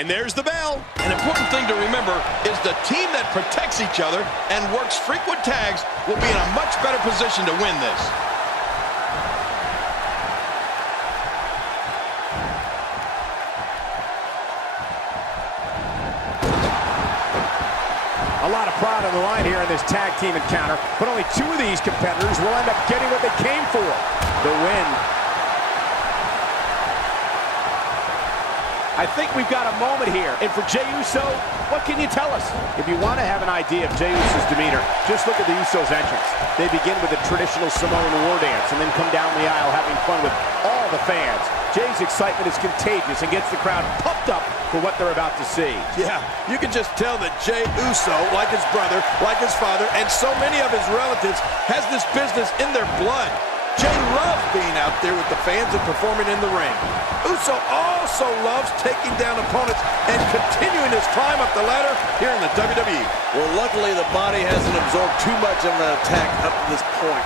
And there's the bell. An important thing to remember is the team that protects each other and works frequent tags will be in a much better position to win this. A lot of pride on the line here in this tag team encounter, but only two of these competitors will end up getting what they came for, the win. I think we've got a moment here, and for Jey Uso, what can you tell us? If you want to have an idea of Jey Uso's demeanor, just look at the Usos' entrance. They begin with a traditional Samoan war dance and then come down the aisle having fun with all the fans. Jey's excitement is contagious and gets the crowd pumped up for what they're about to see. Yeah, you can just tell that Jey Uso, like his brother, like his father, and so many of his relatives, has this business in their blood. Jey loves being out there with the fans and performing in the ring. Uso also loves taking down opponents and continuing his climb up the ladder here in the WWE. Well, luckily the body hasn't absorbed too much of an attack up to this point.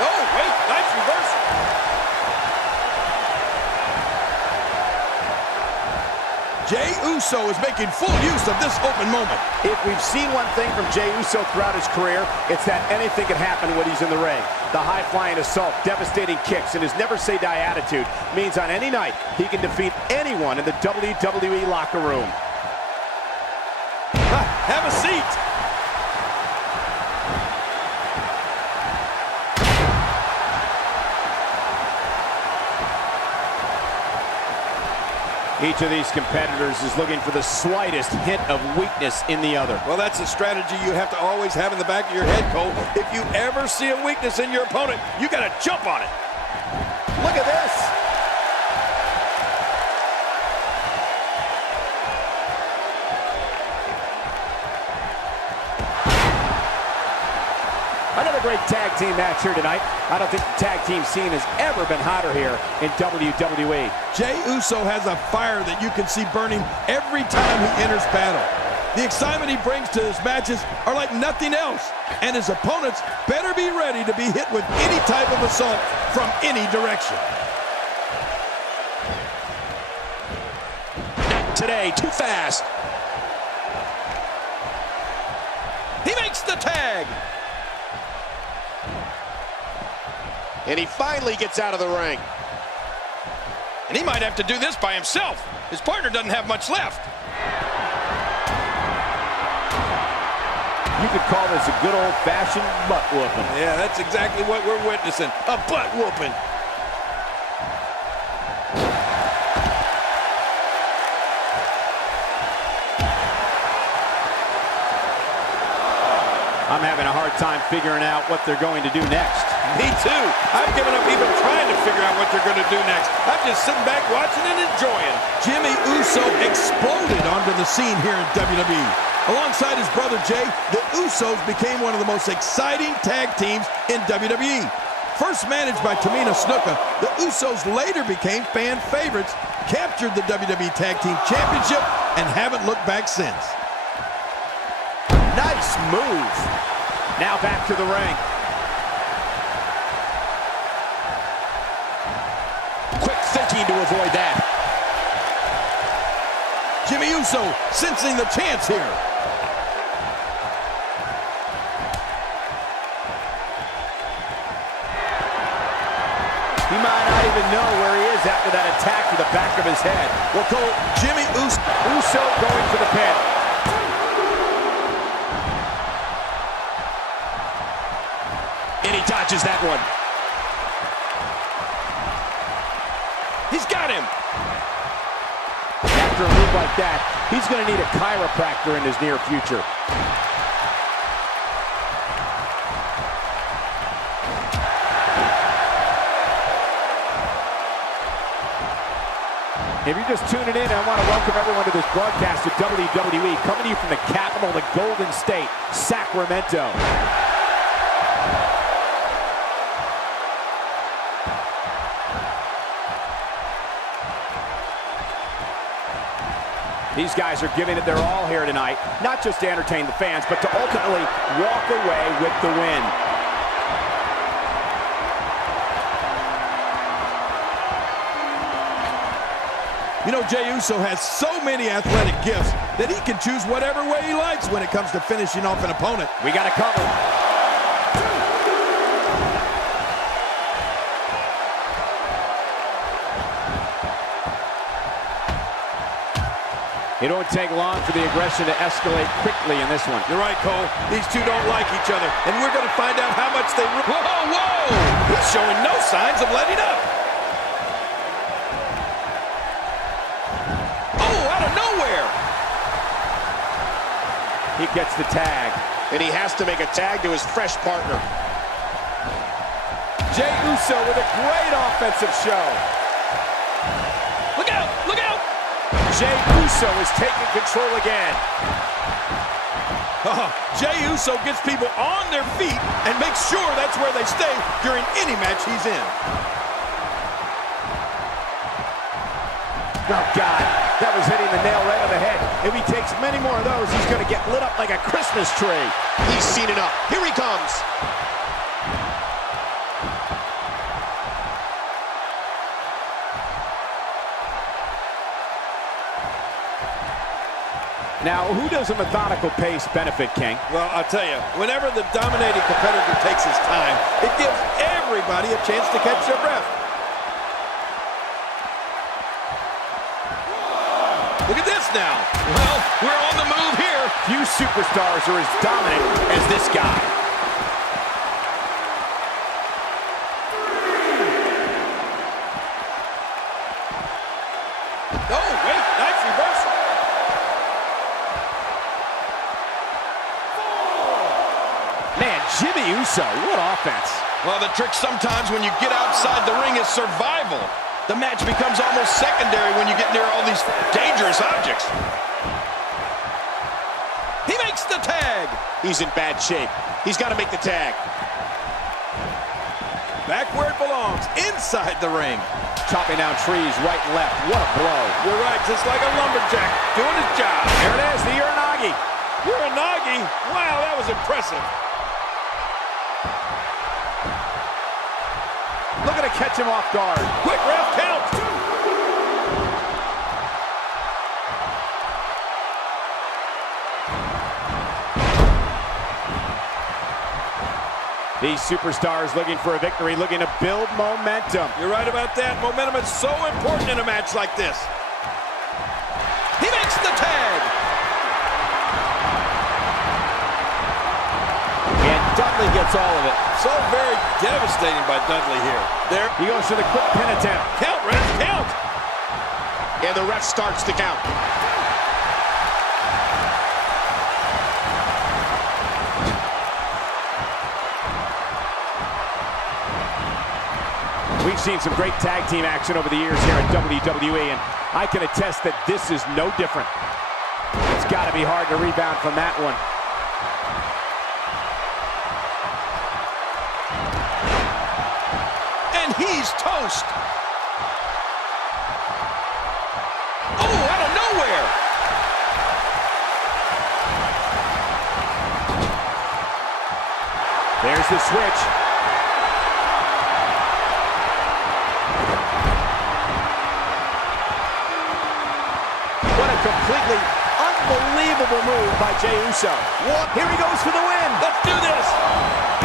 Oh, wait, nice reversal. Jey Uso is making full use of this open moment. If we've seen one thing from Jey Uso throughout his career, it's that anything can happen when he's in the ring. The high-flying assault, devastating kicks, and his never-say-die attitude means on any night he can defeat anyone in the WWE locker room. Have a seat. Each of these competitors is looking for the slightest hint of weakness in the other. Well, that's a strategy you have to always have in the back of your head, Cole. If you ever see a weakness in your opponent, you got to jump on it. Look at this. Another great tag team match here tonight. I don't think the tag team scene has ever been hotter here in WWE. Jey Uso has a fire that you can see burning every time he enters battle. The excitement he brings to his matches are like nothing else, and his opponents better be ready to be hit with any type of assault from any direction. Not today, too fast. He makes the tag. And he finally gets out of the ring. And he might have to do this by himself. His partner doesn't have much left. You could call this a good old-fashioned butt whooping. Yeah, that's exactly what we're witnessing. A butt whooping. I'm having a hard time figuring out what they're going to do next. Me too. I've given up even trying to figure out what they're going to do next. I'm just sitting back watching and enjoying. Jimmy Uso exploded onto the scene here in WWE. Alongside his brother Jey, the Usos became one of the most exciting tag teams in WWE. First managed by Tamina Snuka, the Usos later became fan favorites, captured the WWE Tag Team Championship, and haven't looked back since. Nice move. Now back to the ring. Quick thinking to avoid that. Jimmy Uso sensing the chance here. He might not even know where he is after that attack to the back of his head. Well, Cole, Jimmy Uso going for the pin. And he dodges that one. He's got him. After a move like that, he's going to need a chiropractor in his near future. If you're just tuning in, I want to welcome everyone to this broadcast of WWE, coming to you from the capital of the Golden State, Sacramento. These guys are giving it their all here tonight, not just to entertain the fans, but to ultimately walk away with the win. You know, Jey Uso has so many athletic gifts that he can choose whatever way he likes when it comes to finishing off an opponent. We got to cover. It don't take long for the aggression to escalate quickly in this one. You're right, Cole. These two don't like each other, and we're going to find out how much they... Whoa, whoa! He's showing no signs of letting up. Oh, out of nowhere! He gets the tag. And he has to make a tag to his fresh partner. Jey Uso with a great offensive show. Look out! Look out! Jey Uso is taking control again. Jey Uso gets people on their feet and makes sure that's where they stay during any match he's in. Oh, God. That was hitting the nail right on the head. If he takes many more of those, he's going to get lit up like a Christmas tree. He's seen enough. Here he comes. Now, who does a methodical pace benefit, King? Well, I'll tell you, whenever the dominating competitor takes his time, it gives everybody a chance to catch their breath. Look at this now. Well, we're on the move here. Few superstars are as dominant as this guy. Oh, wait, nice reversal. Man, Jimmy Uso, what offense. Well, the trick sometimes when you get outside the ring is survival. The match becomes almost secondary when you get near all these dangerous objects. He makes the tag. He's in bad shape. He's got to make the tag. Back where it belongs, inside the ring. Chopping down trees right and left. What a blow. You're right, just like a lumberjack doing his job. There it is, the Uranagi. Uranagi? Wow, that was impressive. Looking to catch him off guard. Quick ref count. These superstars looking for a victory, looking to build momentum. You're right about that. Momentum is so important in a match like this. He makes the tag. And Dudley gets all of it. So very devastating by Dudley here. There. He goes for the quick pin attempt. Count, ref, count. And the ref starts to count. We've seen some great tag team action over the years here at WWE, and I can attest that this is no different. It's got to be hard to rebound from that one. And he's toast. Oh, out of nowhere. There's the switch. Completely unbelievable move by Jey Uso. Here he goes for the win. Let's do this.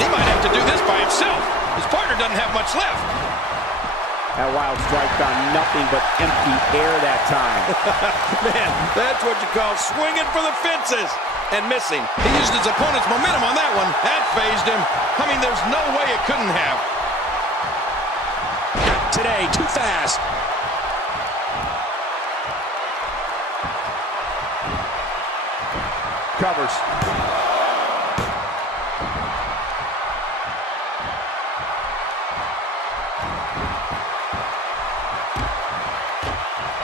He might have to do this by himself. His partner doesn't have much left. That wild strike found nothing but empty air that time. Man, that's what you call swinging for the fences and missing. He used his opponent's momentum on that one. That phased him. I mean, there's no way it couldn't have. Today, too fast. Covers.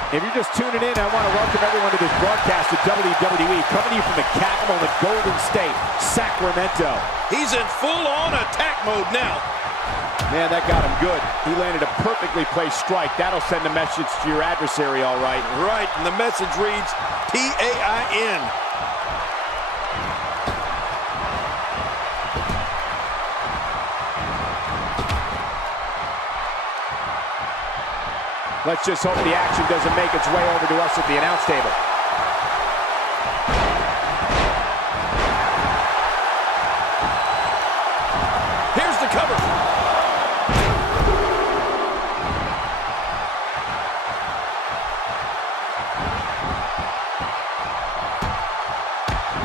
If you're just tuning in, I want to welcome everyone to this broadcast of WWE, coming to you from the capital of the Golden State, Sacramento. He's in full-on attack mode now. Man, that got him good. He landed a perfectly placed strike. That'll send a message to your adversary, all right. Right, and the message reads P-A-I-N. Let's just hope the action doesn't make its way over to us at the announce table. Here's the cover.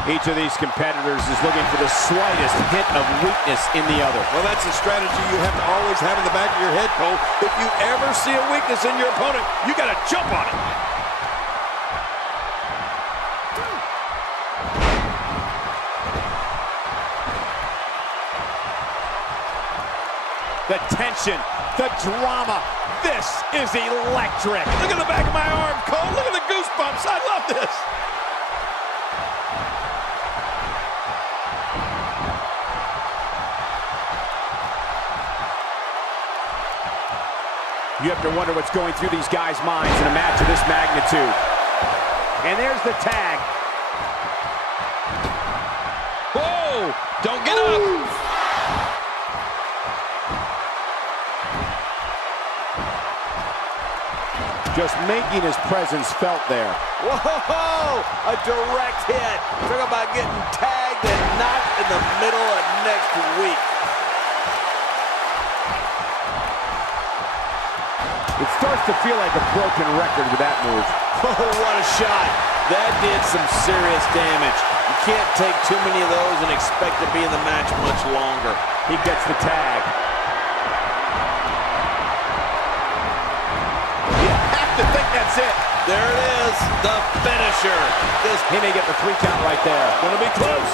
Each of these competitors is looking for the slightest hint of weakness in the other. Well, that's a strategy you have to always have in the back of your head, Cole. If you ever see a weakness in your opponent, you got to jump on it. The tension, the drama. This is electric. Look at the back of my arm, Cole. Look at the goosebumps. I love this. You have to wonder what's going through these guys' minds in a match of this magnitude. And there's the tag. Whoa! Don't get up! Just making his presence felt there. Whoa! A direct hit. Talk about getting tagged and knocked in the middle of next week. It starts to feel like a broken record with that move. Oh, what a shot. That did some serious damage. You can't take too many of those and expect to be in the match much longer. He gets the tag. You have to think that's it. There it is, the finisher. He may get the 3 count right there. Gonna be close.